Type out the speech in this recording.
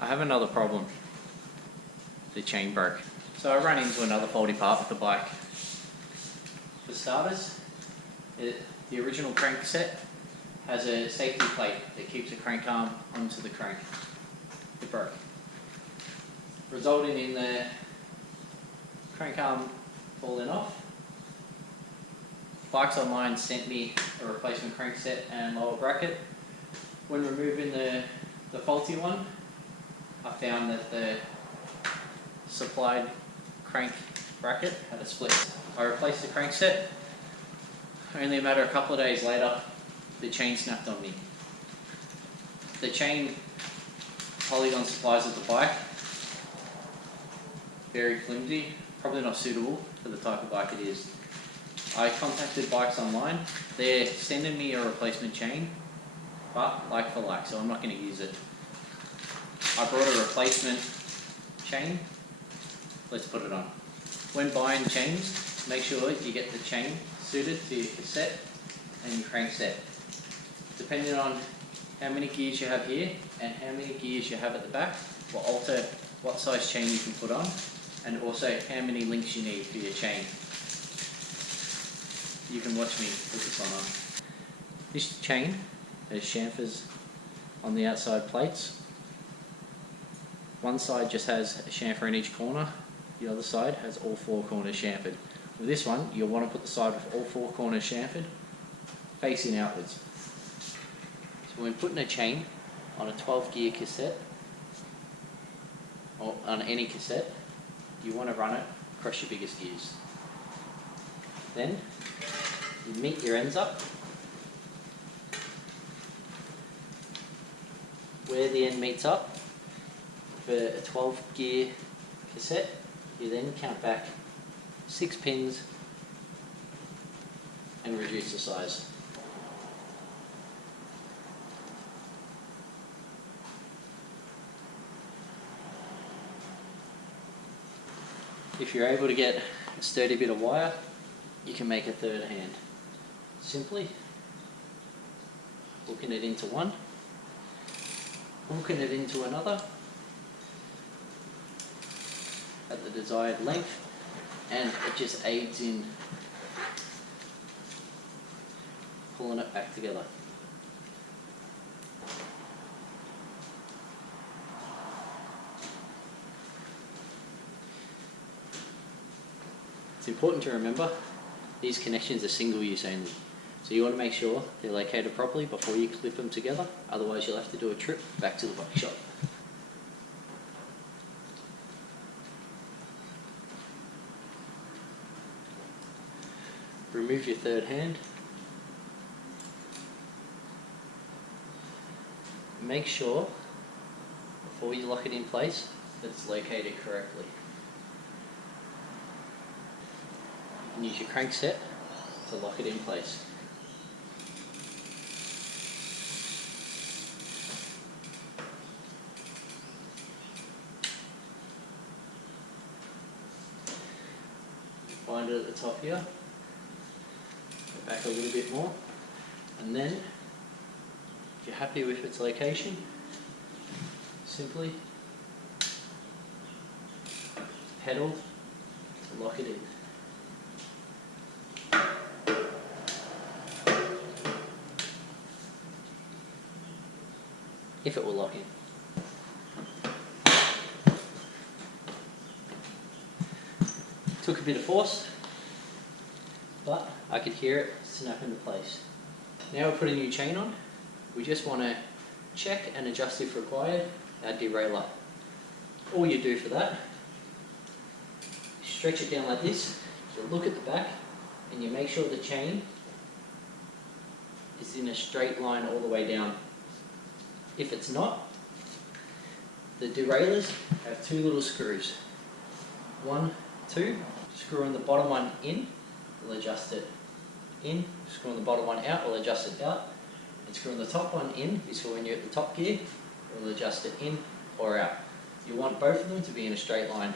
I have another problem. The chain broke. So I ran into another faulty part with the bike. For starters, the original crank set has a safety plate that keeps the crank arm onto the crank. It broke, resulting in the crank arm falling off. Bikes Online sent me a replacement crank set and lower bracket. When removing the faulty one, I found that the supplied crank bracket had a split. I replaced the crank set. Only a matter of a couple of days later, the chain snapped on me. The chain Polygon supplies of the bike, very flimsy, probably not suitable for the type of bike it is. I contacted Bikes Online. They're sending me a replacement chain, but like for like, so I'm not going to use it. I brought a replacement chain. Let's put it on. When buying chains, make sure you get the chain suited to your cassette and your crank set. Depending on how many gears you have here and how many gears you have at the back will alter what size chain you can put on, and also how many links you need for your chain. You can watch me put this on. This chain has chamfers on the outside plates. One side just has a chamfer in each corner, the other side has all four corners chamfered. With this one, you'll want to put the side with all four corners chamfered, facing outwards. So when putting a chain on a 12 gear cassette, or on any cassette, you want to run it across your biggest gears. Then, you meet your ends up. Where the end meets up, for a 12 gear cassette, you then count back 6 pins and reduce the size. If you're able to get a sturdy bit of wire, you can make a third hand. Simply hooking it into one, hooking it into another at the desired length, and it just aids in pulling it back together. It's important to remember these connections are single use only, so you want to make sure they're located properly before you clip them together, otherwise you'll have to do a trip back to the bike shop. Remove your third hand. Make sure, before you lock it in place, that it's located correctly. And use your crank set to lock it in place. Find it at the top here. Go back a little bit more, and then if you're happy with its location, simply pedal to lock it in. If it will lock in. Took a bit of force, but I could hear it snap into place. Now we'll put a new chain on. We just want to check and adjust if required our derailleur. All you do for that, stretch it down like this, you look at the back and you make sure the chain is in a straight line all the way down. If it's not, the derailleurs have 2 little screws. 1, 2, screw in the bottom one in, we'll adjust it in, screw in the bottom one out, we'll adjust it out, and screw in the top one in, is for when you're at the top gear, we'll adjust it in or out. You want both of them to be in a straight line.